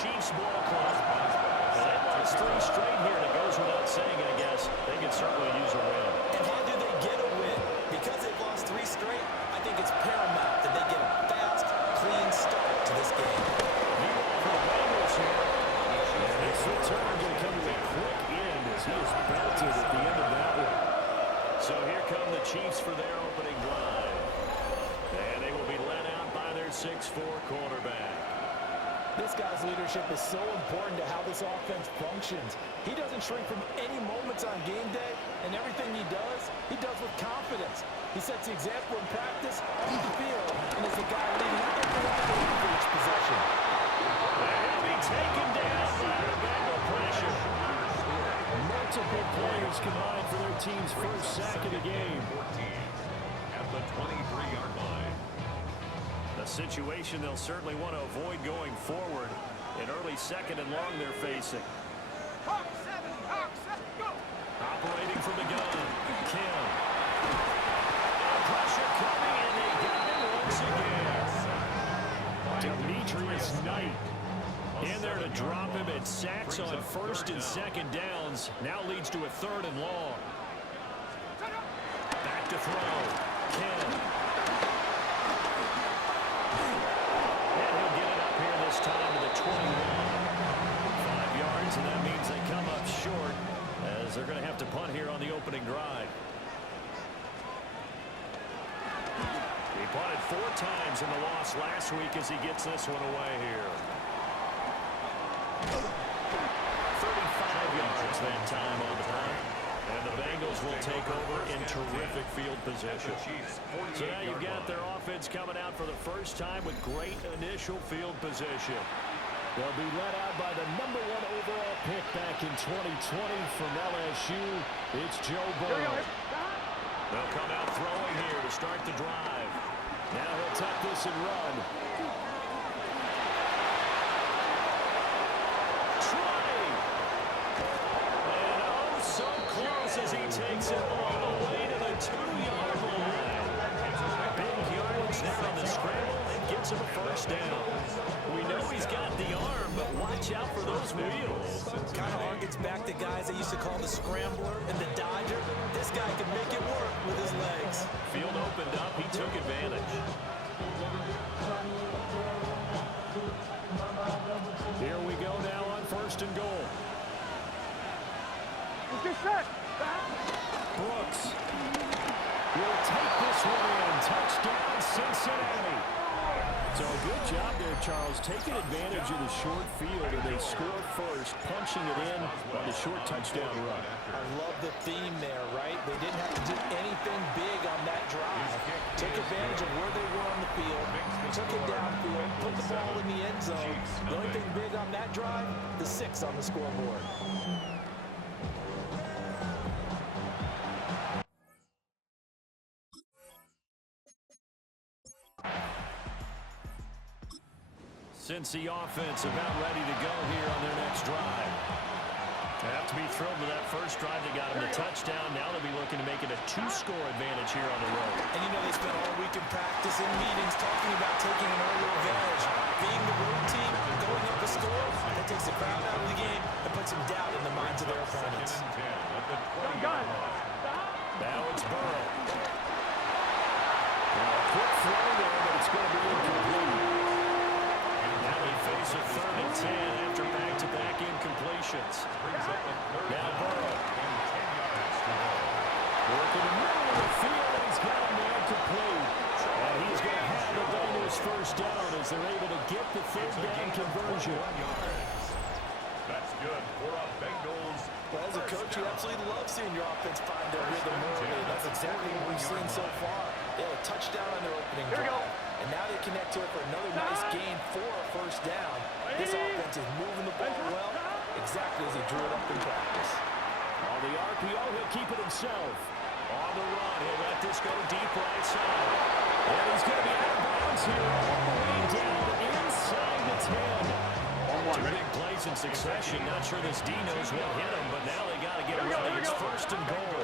Chiefs ball club. That's three straight here, and it goes without saying, I guess. They can certainly use a win. And how do they get a win? Because they've lost three straight, I think it's paramount that they get a fast, clean start to this game. Meanwhile, for the Bengals here, and this return going to come to a quick end as he is belted at the end of that one. So here come the Chiefs for their opening drive. And they will be led out by their 6'4" quarterback. This guy's leadership is so important to how this offense functions. He doesn't shrink from any moments on game day, and everything he does with confidence. He sets the example in practice, on the field, and is the guy leading everyone for each possession. They'll be taken down by the Bengal pressure. Multiple players combined for their team's first sack of the game. 14 at the 23-yard line. A situation they'll certainly want to avoid going forward. An early second and long they're facing. Operating from the gun, Kim. Pressure coming, and they got it once again. Demetrius Knight In there to drop him, and sacks on first and second downs. Now leads to a third and long. Back to throw. Ken. And he'll get it up here this time to the 21. 5 yards, and that means they come up short as they're going to have to punt here on the opening drive. He punted 4 times in the loss last week as he gets this one away here. 35 yards that time on the punt. And the Bengals will take over in terrific field position. So now you've got their offense coming out for the first time with great initial field position. They'll be led out by the #1 overall pick back in 2020 from LSU. It's Joe Burrow. They'll come out throwing here to start the drive. Now he'll tuck this and run. So close as he takes it all the way to the 2-yard line. Big yardage there on the scramble and gets him a first down. We know he's got the arm, but watch out for those wheels. Kind of harkens back to guys they used to call the scrambler and the dodger. This guy can make it work with his legs. Field opened up. He took advantage. Here we go now on 1st and goal. Brooks will take this one in. Touchdown, Cincinnati. So good job there, Charles, taking advantage of the short field, and they score first, punching it in on the short touchdown run. I love the theme there, right? They didn't have to do anything big on that drive. Took advantage of where they were on the field, took it downfield, put the ball in the end zone. The only thing big on that drive, the 6 on the scoreboard. Cincy offense about ready to go here on their next drive. They have to be thrilled with that first drive that got them the touchdown. Now they'll be looking to make it a 2-score advantage here on the road. And you know they spent all week in practice and meetings talking about taking an early advantage. Being the road team, going up the score, that takes the crowd out of the game and puts some doubt in the minds of their opponents. Now it's Burrow. Now a quick throw there, but it's going to be incomplete. Now they face a 3rd and 10 after back-to-back incompletions. Now Burrow. Working the middle of the field, and he's got him there complete. And he's going to have the Bengals first down as they're able to get the 3rd down conversion. That's good for a Bengals. Well, as a coach, you absolutely love seeing your offense find their rhythm early. That's exactly what we've seen so far. They had a touchdown on their opening drive, and now they connect to it for another nice gain for a first down. This offense is moving the ball well, exactly as he drew it up in practice. On the RPO, he'll keep it himself. On the run, he'll let this go deep right side. And he's going to be out of bounds here all the way down inside the 10. 2 big plays in succession. Not sure this D knows what hit him, but now they got to get it right. It's 1st and goal.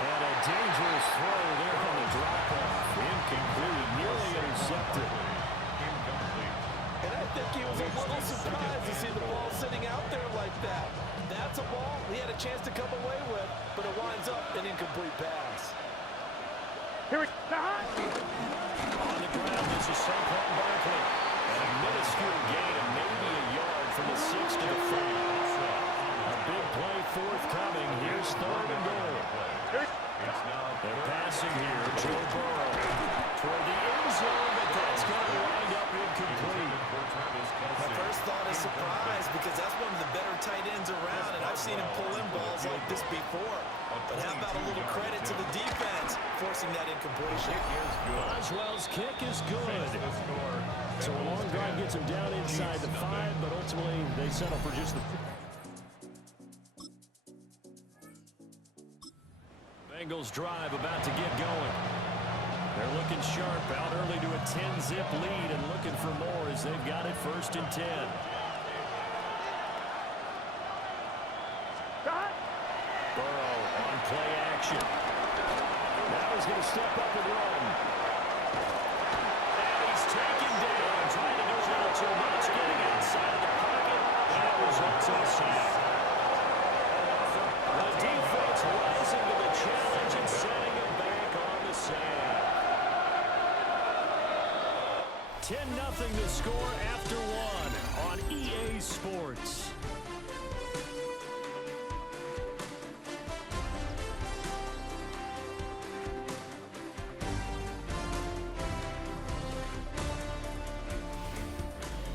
And a dangerous throw there on the drop-off. Incomplete, nearly intercepted. And I think he was a little surprised to see the ball sitting out there like that. That's a ball he had a chance to come away with, but it winds up an incomplete pass. Here we go. On the ground, this is Saquon Barkley. And a minuscule gain of maybe a yard from the 6 to the 5. A big play forthcoming. Here's 3rd and goal. They're passing here. Joe Burrow toward the end zone, but that's going to wind up incomplete. My first thought is surprise because that's one of the better tight ends around, and I've seen him pull in balls like this before. But how about a little credit to the defense forcing that incompletion? Boswell's kick is good. So a long drive gets him down inside the 5, but ultimately they settle for just the... Bengals drive about to get going. They're looking sharp, out early to a 10-zip lead and looking for more as they've got it 1st and 10. Burrow on play action. Now he's going to step up and run. And he's taken down, trying to do a little too much, getting outside of the pocket. That results in a sack. The defense rising to the challenge and setting him back on the sand. 10-0 the score after 1 on EA Sports.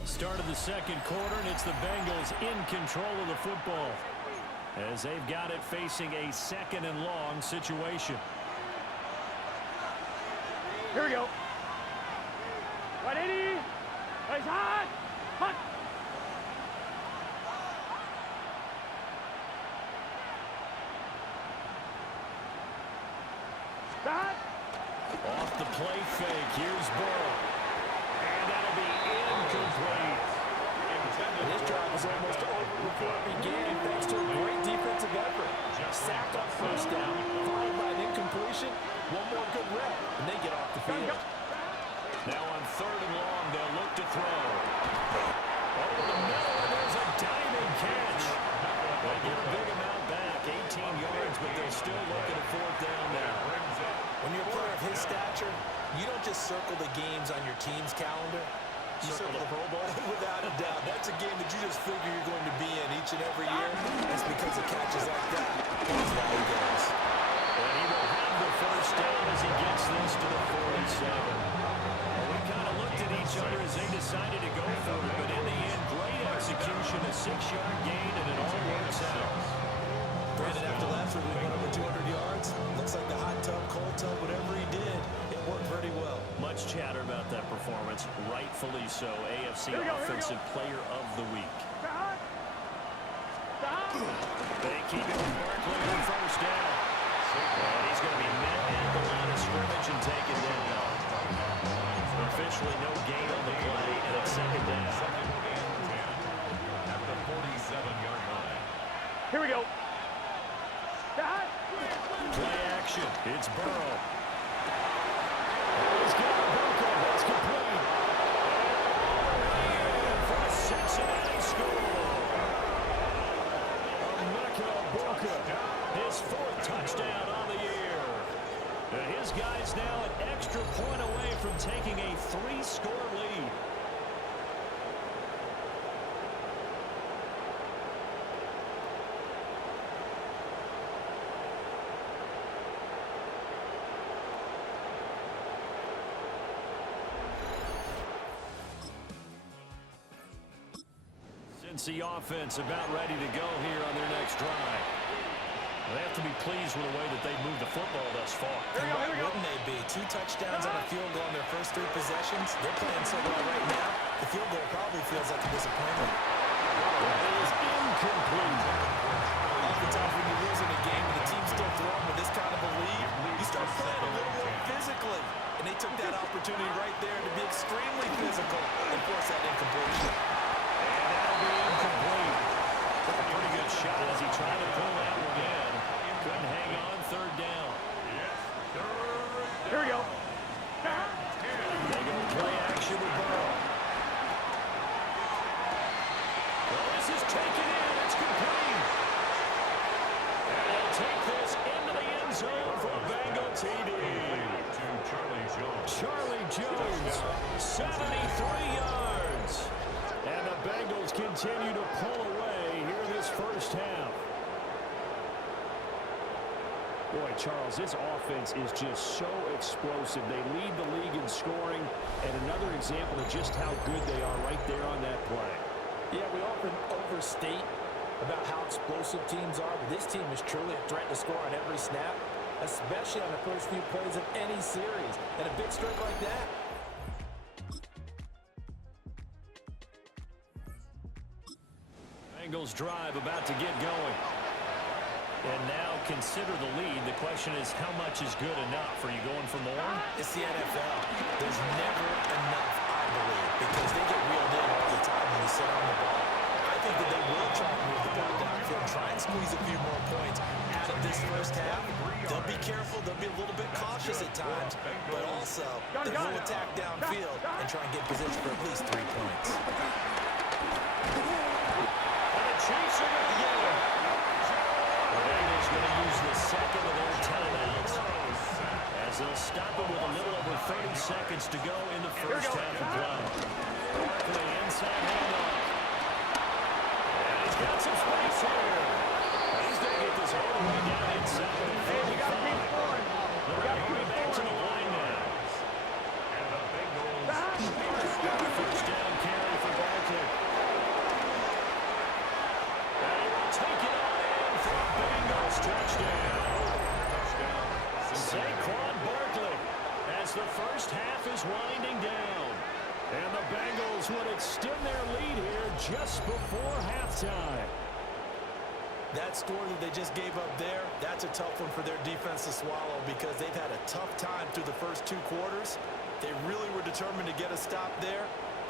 Start of the 2nd quarter, and it's the Bengals in control of the football as they've got it facing a 2nd and long situation. Here we go. 180. Nice hot. Hot. Stop. Off the play fake. Here's Burrow. And that'll be incomplete. This drive was almost over before it began thanks to a great defensive effort. Sacked on 1st down, followed by an incompletion. One more good rep, and they get off the field. Now on 3rd and long, they'll look to throw. Over the middle, and there's a diving catch. They get a big amount back, 18 yards, but they're still looking at 4th down now. When you're a player of his stature, you don't just circle the games on your team's calendar. You circle the Pro Bowl? Without a doubt. That's a game that you just figure you're going to be in each and every year. It's because of catches like that. That's why he goes. And he will have the 1st down as he gets this to the 47. Well, we kind of looked at each other as they decided to go for it, but in the end, great execution, a 6-yard gain, and it all works out. Granted, after last week, we went over 200 yards. Looks like the hot tub, cold tub, whatever he did, it worked pretty well. Much chatter about that performance, rightfully so. AFC Offensive Player of the Week. Stop. Stop. They keep it with Barkley on 1st down. And he's going to be met at the line of scrimmage and taken down. Officially no gain on the play, and it's 2nd down. At the 47-yard line. Here we go. Stop. Play action. It's Burrow. He's got Booker. That's complete. And for a Cincinnati score. Emeka Booker. His 4th touchdown on the year. And his guys now an extra point away from taking a 3-score lead. The offense about ready to go here on their next drive. They have to be pleased with the way that they've moved the football thus far. Here we go. Wouldn't they be? 2 touchdowns on a field goal on their first 3 possessions. They're playing so well right now, the field goal probably feels like a disappointment. It is incomplete. Oftentimes when you lose in a game and the team's still throwing with this kind of a lead, you start playing a little more physically. And they took that opportunity right there to be extremely physical and force that incompletion. And that'll be incomplete. Took a pretty good shot as he tried to pull that one in. Couldn't hang on 3rd down. Here we go. They go play action with Burrow. taken in. It's complete. And he'll take this into the end zone for a Bengal TD. To Charlie Jones. Charlie Jones, 73 yards. And the Bengals continue to pull away here in this first half. Boy, Charles, this offense is just so explosive. They lead the league in scoring, and another example of just how good they are right there on that play. Yeah, we often overstate about how explosive teams are, but this team is truly a threat to score on every snap, especially on the first few plays of any series. And a big streak like that. Bengals drive about to get going. And now consider the lead. The question is, how much is good enough? Are you going for more? It's the NFL. There's never enough, I believe, because they get reeled in all the time when you sit on the ball. I think that they will try to move the ball downfield, try and squeeze a few more points out of this first half. They'll be careful. They'll be a little bit cautious at times, but also they will attack downfield and try and get position for at least 3 points. And the Chiefs are going to get it. The Bengals going to use the second of their timeouts as they'll stop it with a little over 30 seconds to go in the first half of play. Barkley inside handoff. And he's got some space here. He's going to get this all the way down inside the 35. The running back to the line now. And the Bengals First down carry for Barkley. And he will take it on in for a Bengals touchdown. Saquon Barkley as the first half is winding down. And the Bengals would extend their lead here just before halftime. That score that they just gave up there, that's a tough one for their defense to swallow because they've had a tough time through the first 2 quarters. They really were determined to get a stop there,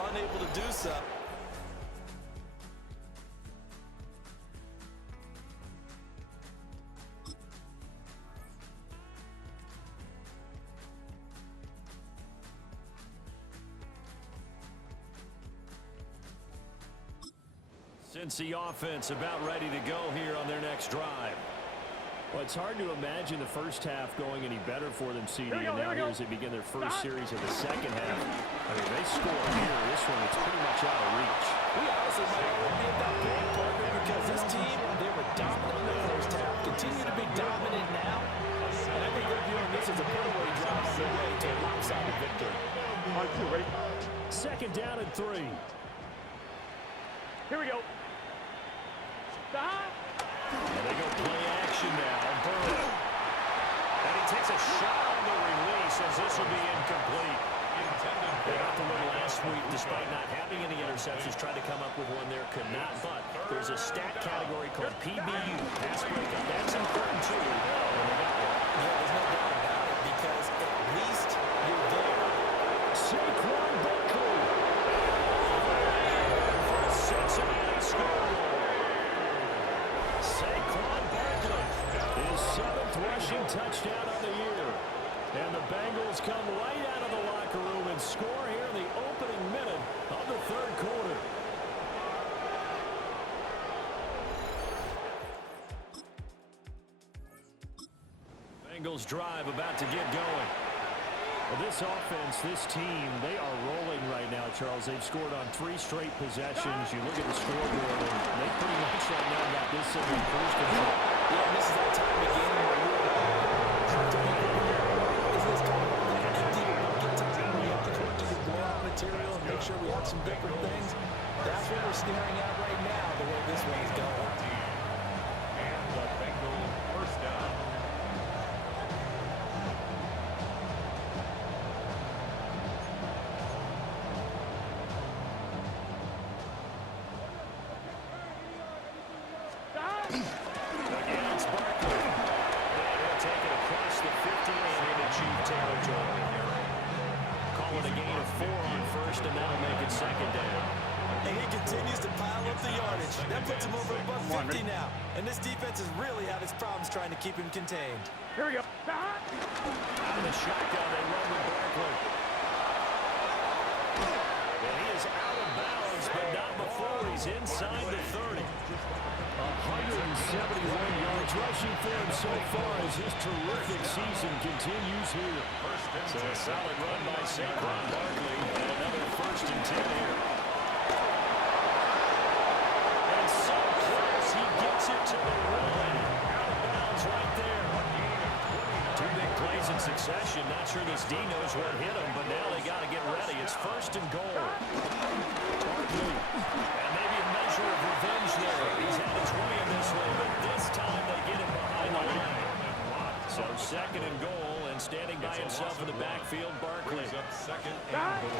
unable to do so. Cincy offense about ready to go here on their next drive. Well, it's hard to imagine the first half going any better for them, CD, and now here as they begin their first series of the second half. I mean, they score here. This one, it's pretty much out of reach. We honestly might already be at that point, partner, because this team, they were dominant in the first half, continue to be dominant now, and I think they're viewing this as a put-away drive on their way to a lopsided victory. On 2, ready? Second down and 3. Here we go. Stop. And they go play action now. Burrow. And he takes a shot on the release as this will be incomplete. They got the lead last week despite not having any interceptions. Tried to come up with one there, could not. But there's a stat category called PBU, pass breakup. That's important too. And they got one. Yeah, there's no doubt about it, because at least you're there. Saquon Barkley. For a Cincinnati score. Saquon Barkley, his 7th rushing touchdown of the year. And the Bengals come right out of the locker room and score here in the opening minute of the third quarter. Bengals drive about to get going. Well, this offense, this team, they are rolling right now, Charles. They've scored on 3 straight possessions. You look at the scoreboard, and they pretty much right now got this in their cruise control. Yeah, and this is that time of the game where you have to be prepared. Is this kind of like an empty bucket time where you have to collect your blowout material and make sure we have some different things? That's what we're staring at right now, the way this one is going. and the Bengals first down. Again, it's Barkley. And he'll take it across the 50 and into Chief territory. Call it a gain of 4 on first, and that'll make it second down. And he continues to pile up the yardage. That puts him over above 50 now. And this defense has really had its problems trying to keep him contained. Here we go. Out of the shotgun, they run with Barkley. And he is out of bounds, but not before he's inside the 30. 171 yards rushing for him so far as his terrific season continues here. So a solid run by Saquon Barkley, and another 1st and 10 here. And so close, he gets it to the run. Out of bounds right there. 2 big plays in succession. Not sure this D knows what hit him, but now they got to get ready. It's 1st and goal. Barkley, and maybe a measure of revenge there. He's had his way in this one, but this time they get him behind the line. So 2nd and goal, and standing by himself in the backfield, Barkley. Up 2nd and goal.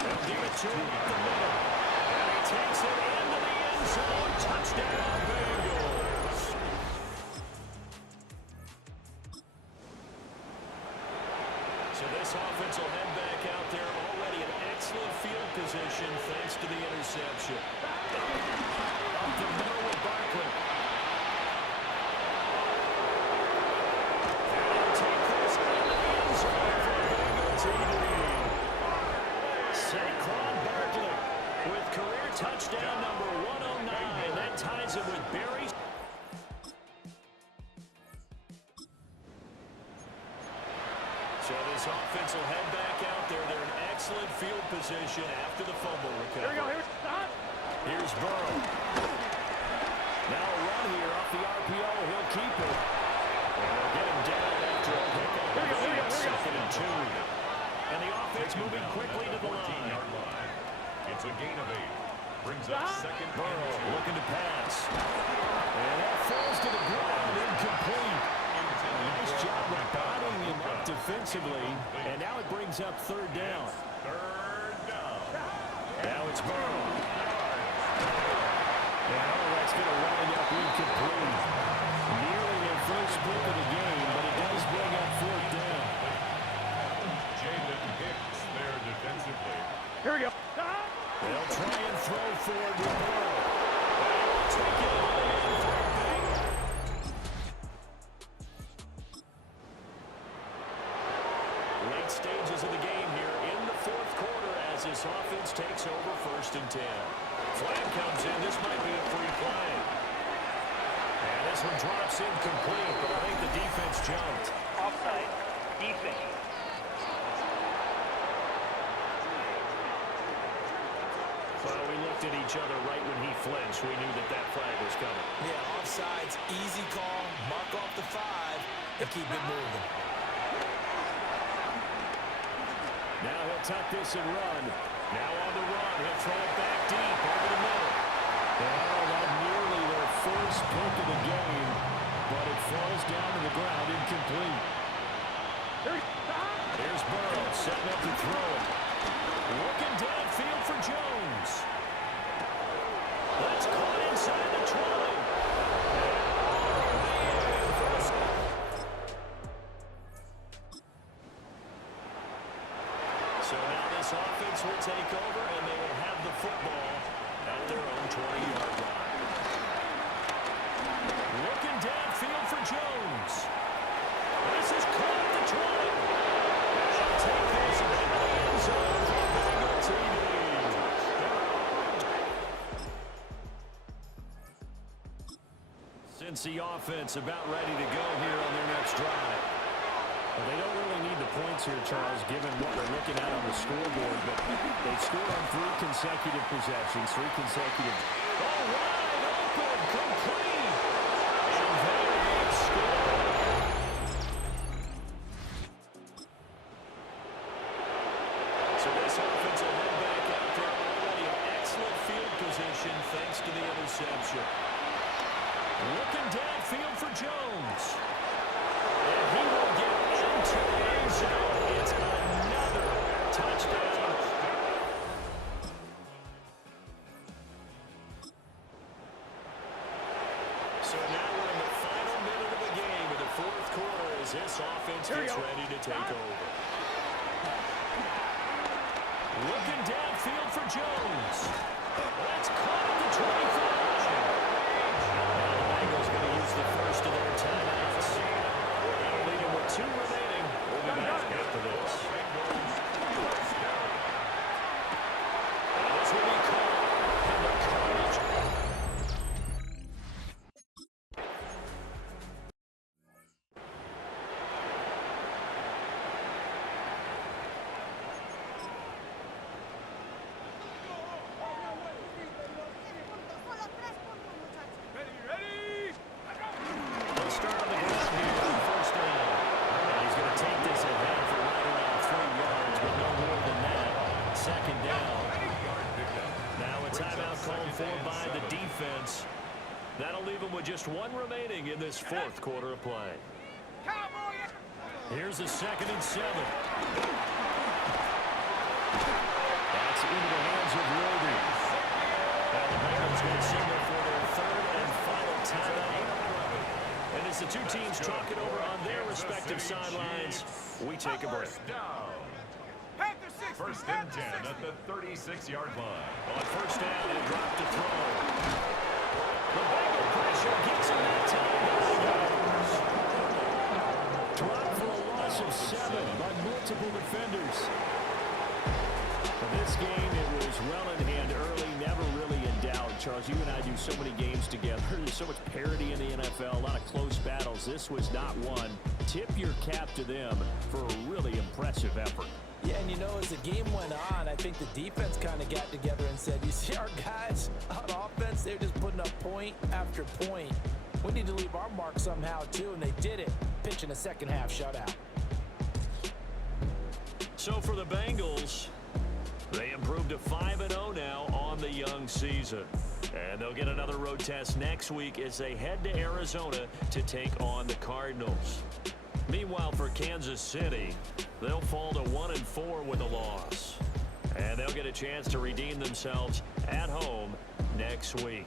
They'll give it to him up the middle. And he takes it into the end zone. Touchdown, Bengals. So this offense will head back out there, already in excellent field position thanks to the interception. Up the middle with Barkley. And he'll take this into the end zone for a Bengals lead. Saquon Barkley with career touchdown number 109. That ties him with Barry. So this offense will head back out there. They're in excellent field position after the fumble recovery. Here we go. Here's Burrow. Now a run here off the RPO. He'll keep it. And they'll get him down after a pickup. Here we go. 2nd and 2. And the offense moving quickly to the line. It's a gain of 8. Brings up 2nd and Burrow 2. looking to pass. And that falls to the ground, incomplete. Nice job of bottling him up defensively. And now it brings up 3rd down. 3rd down. Now it's Burrow. And that's going to wind up incomplete. Nearly their first pick of the game, but it does bring up 4th down. Jalen Hicks there defensively. Here we go. They'll try and throw forward with Burrow. Take it all in for a bang. Late stages of the game here in the 4th quarter as this offense takes over 1st and 10. Flag comes in. This might be a free play. And this one drops incomplete, but I think the defense jumped. Offside. Defense. Well, we looked at each other right when he flinched. We knew that that flag was coming. Yeah, offsides, easy call. Mark off the 5 and keep it moving. Now he'll tuck this and run. Now on the run. He'll throw it back deep over the middle. Oh, that nearly their first pick of the game, but it falls down to the ground incomplete. Here's Burrow setting up to throw it. Looking downfield for Jones. That's caught inside the 20. So now this offense will take over, and they will have the football at their own 20-yard line. Looking downfield for Jones. This is caught at the 20. They'll take this into the end zone for Bengals TD. Since the offense about ready to go here on their next drive. Well, they don't really need the points here, Charles, given what we're looking at on the scoreboard, but they've scored on 3 consecutive possessions, 3 consecutive. Oh, wide open, complete. And there they score. So this offense will head back out there, already in excellent field position thanks to the interception. Looking downfield for Jones. And he will get into the end zone. It's another touchdown. So now we're in the final minute of the game of the 4th quarter as this offense gets ready to take over. Looking downfield for Jones. That's caught at the 25. Bengals going to use the first of their timeouts. That'll leave them with 2 remaining. We'll be back after this. And this will be called. with just one remaining in this fourth quarter of play. Here's a 2nd and 7. That's into the hands of Worthy. Now the Bengals going to signal for their 3rd and final timeout. And as the two teams talk it over on their respective sidelines, we take a break. First and 10 at the 36-yard line. On first down, he'll drop to throw. The Bengal pressure gets him that time. Drop for a loss of 7 by multiple defenders. In this game, it was well in hand early, never really in doubt. Charles, you and I do so many games together. There's so much parity in the NFL, a lot of close battles. This was not one. Tip your cap to them for a really impressive effort. Yeah, and you know, as the game went on, I think the defense kind of got together and said, you see our guys on offense, they're just putting up point after point. We need to leave our mark somehow, too, and they did it, pitching a second-half shutout. So for the Bengals, they improved to 5-0 now on the young season. And they'll get another road test next week as they head to Arizona to take on the Cardinals. Meanwhile, for Kansas City, they'll fall to 1-4 with a loss. And they'll get a chance to redeem themselves at home next week.